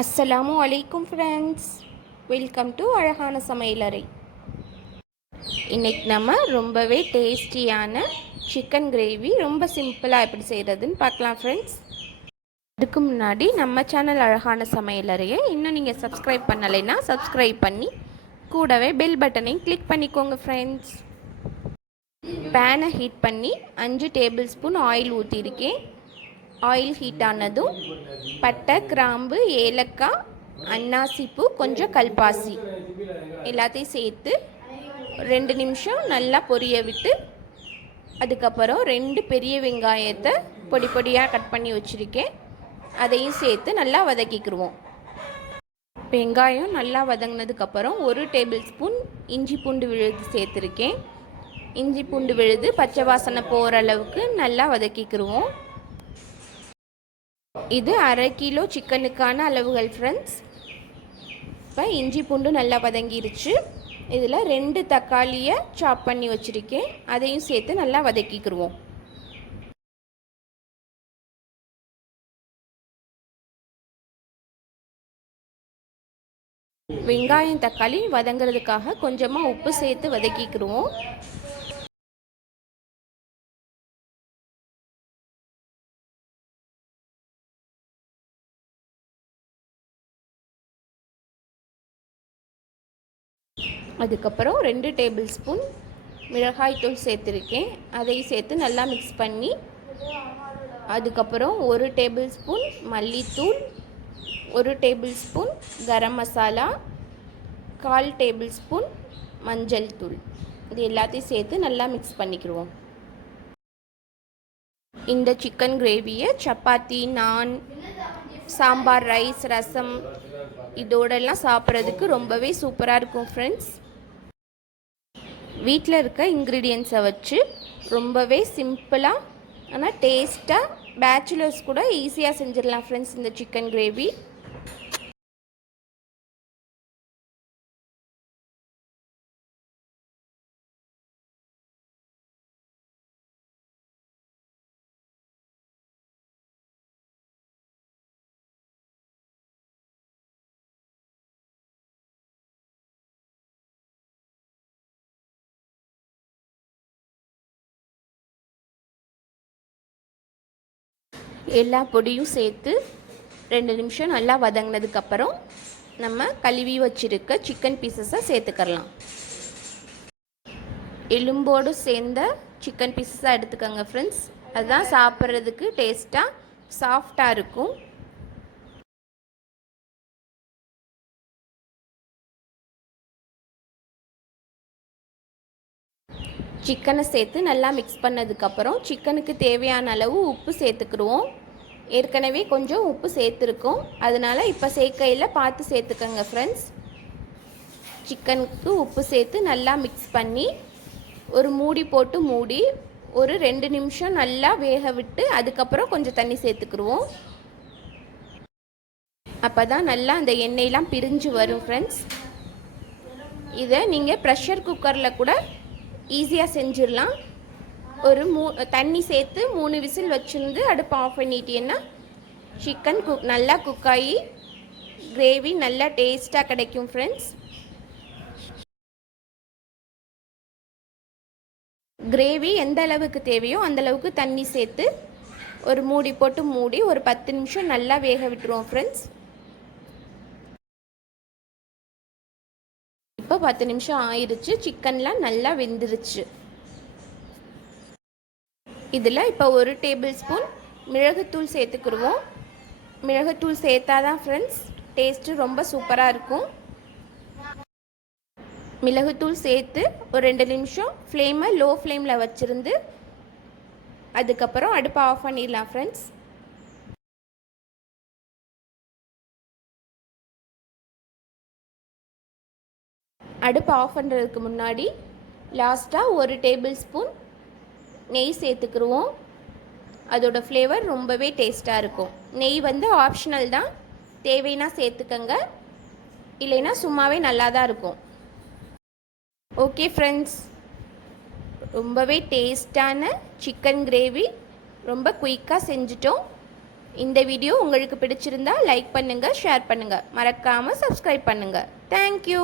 அஸ்ஸலாமு அலைக்கும் friends, welcome to அழகான சமையலறை. இன்றைக்கி நம்ம ரொம்பவே டேஸ்டியான சிக்கன் கிரேவி ரொம்ப சிம்பிளாக எப்படி செய்கிறதுன்னு பார்க்கலாம் ஃப்ரெண்ட்ஸ். அதுக்கு முன்னாடி நம்ம சேனல் அழகான சமையலறையை இன்னும் நீங்கள் சப்ஸ்கிரைப் பண்ணலைன்னா சப்ஸ்கிரைப் பண்ணி கூடவே பெல் பட்டனையும் கிளிக் பண்ணிக்கோங்க ஃப்ரெண்ட்ஸ். பேனை ஹீட் பண்ணி 5 டேபிள் ஸ்பூன் ஆயில் ஊற்றிருக்கேன். ஆயில் ஹீட் ஆனதும் பட்டை, கிராம்பு, ஏலக்காய், அன்னாசிப்பூ, கொஞ்சம் கல்பாசி எல்லாத்தையும் சேர்த்து 2 நிமிஷம் நல்லா பொரிய விட்டு, அதுக்கப்புறம் 2 பெரிய வெங்காயத்தை பொடி பொடியாக கட் பண்ணி வச்சுருக்கேன், அதையும் சேர்த்து நல்லா வதக்கிக்கிடுவோம். வெங்காயம் நல்லா வதங்கினதுக்கப்புறம் 1 டேபிள் ஸ்பூன் இஞ்சி பூண்டு விழுது சேர்த்துருக்கேன். இஞ்சி பூண்டு விழுது பச்சை வாசனை போகிற அளவுக்கு நல்லா வதக்கிக்கிடுவோம். இது 1/2 கிலோ சிக்கனுக்கான அளவுகள் ஃப்ரெண்ட்ஸ். இப்போ இஞ்சி பூண்டு நல்லா வதங்கிருச்சு. இதில் 2 தக்காளியை சாப் பண்ணி வச்சுருக்கேன், அதையும் சேர்த்து நல்லா வதக்கிக்கிடுவோம். வெங்காயம் தக்காளி வதங்கிறதுக்காக கொஞ்சமாக உப்பு சேர்த்து வதக்கிக்கிடுவோம். அதுக்கப்புறம் 2 டேபிள் ஸ்பூன் மிளகாய்த்தூள் சேர்த்துருக்கேன், அதையும் சேர்த்து நல்லா மிக்ஸ் பண்ணி, அதுக்கப்புறம் 1 டேபிள் ஸ்பூன் மல்லித்தூள், 1 table spoon garam masala, 1/4 table spoon மஞ்சள் தூள், இது எல்லாத்தையும் சேர்த்து நல்லா மிக்ஸ் பண்ணிக்கிடுவோம். இந்த சிக்கன் கிரேவியை சப்பாத்தி, நான், சாம்பார், ரைஸ், ரசம் இதோடெல்லாம் சாப்பிட்றதுக்கு ரொம்பவே சூப்பராக இருக்கும் ஃப்ரெண்ட்ஸ். வீட்டில் இருக்க இன்க்ரீடியன்ஸை வச்சு ரொம்பவே சிம்பிளாக ஆனால் டேஸ்ட்டாக பேச்சுலர்ஸ் கூட ஈஸியாக செஞ்சிடலாம் ஃப்ரெண்ட்ஸ் இந்த சிக்கன் கிரேவி. எல்லா பொடியும் சேர்த்து 2 நிமிஷம் நல்லா வதங்கினதுக்கப்புறம் நம்ம கழுவி வச்சுருக்க சிக்கன் பீசஸை சேர்த்துக்கலாம். எலும்போடு சேர்ந்த சிக்கன் பீசஸாக எடுத்துக்கோங்க ஃப்ரெண்ட்ஸ், அதுதான் சாப்பிட்றதுக்கு டேஸ்ட்டாக சாஃப்டாக இருக்கும். சிக்கனை சேர்த்து நல்லா மிக்ஸ் பண்ணதுக்கப்புறம் சிக்கனுக்கு தேவையான அளவு உப்பு சேர்த்துக்கிடுவோம். ஏற்கனவே கொஞ்சம் உப்பு சேர்த்துருக்கோம், அதனால் இப்போ சேர்க்கையில் பார்த்து சேர்த்துக்கோங்க ஃப்ரெண்ட்ஸ். சிக்கனுக்கு உப்பு சேர்த்து நல்லா மிக்ஸ் பண்ணி ஒரு மூடி போட்டு மூடி ஒரு 2 நிமிஷம் நல்லா வேக விட்டு அதுக்கப்புறம் கொஞ்சம் தண்ணி சேர்த்துக்கிடுவோம். அப்போ தான் நல்லா அந்த எண்ணெயெலாம் பிரிஞ்சு வரும் ஃப்ரெண்ட்ஸ். இதை நீங்கள் ப்ரெஷர் குக்கரில் கூட ஈஸியாக செஞ்சிடலாம். ஒரு தண்ணி சேர்த்து 3 விசில் வச்சுருந்து அடுப்பு ஆஃப் பண்ணிட்டீங்கன்னா சிக்கன் நல்லா குக்காகி கிரேவி நல்லா டேஸ்ட்டாக கிடைக்கும் ஃப்ரெண்ட்ஸ். கிரேவி எந்த அளவுக்கு தேவையோ அந்தளவுக்கு தண்ணி சேர்த்து ஒரு மூடி போட்டு மூடி ஒரு 10 நிமிஷம் நல்லா வேக விட்டுருவோம் ஃப்ரெண்ட்ஸ். இப்போ 10 நிமிஷம் ஆயிடுச்சு, சிக்கன்லாம் நல்லா வெந்துருச்சு. இதில் இப்போ 1 டேபிள் ஸ்பூன் மிளகுத்தூள் சேர்த்துக்கிடுவோம். மிளகுத்தூள் சேர்த்தாதான் ஃப்ரெண்ட்ஸ் டேஸ்ட்டு ரொம்ப சூப்பராக இருக்கும். மிளகுத்தூள் சேர்த்து ஒரு 2 நிமிஷம் ஃப்ளேமை லோ ஃப்ளேமில் வச்சுருந்து அதுக்கப்புறம் அடுப்பை ஆஃப் பண்ணிடலாம் ஃப்ரெண்ட்ஸ். அடுப்பு ஆஃப் பண்ணுறதுக்கு முன்னாடி லாஸ்ட்டாக 1 டேபிள் ஸ்பூன் நெய் சேர்த்துக்கிடுவோம். அதோட ஃப்ளேவர் ரொம்பவே டேஸ்ட்டாக இருக்கும். நெய் வந்து ஆப்ஷனல் தான், தேவைன்னா சேர்த்துக்கங்க, இல்லைன்னா சும்மாவே நல்லா தான் இருக்கும். ஓகே ஃப்ரெண்ட்ஸ், ரொம்பவே டேஸ்டான சிக்கன் கிரேவி ரொம்ப குயிக்காக செஞ்சிட்டோம். இந்த வீடியோ உங்களுக்கு பிடிச்சிருந்தா லைக் பண்ணுங்கள், ஷேர் பண்ணுங்கள், மறக்காமல் சப்ஸ்கிரைப் பண்ணுங்கள். தேங்க்யூ.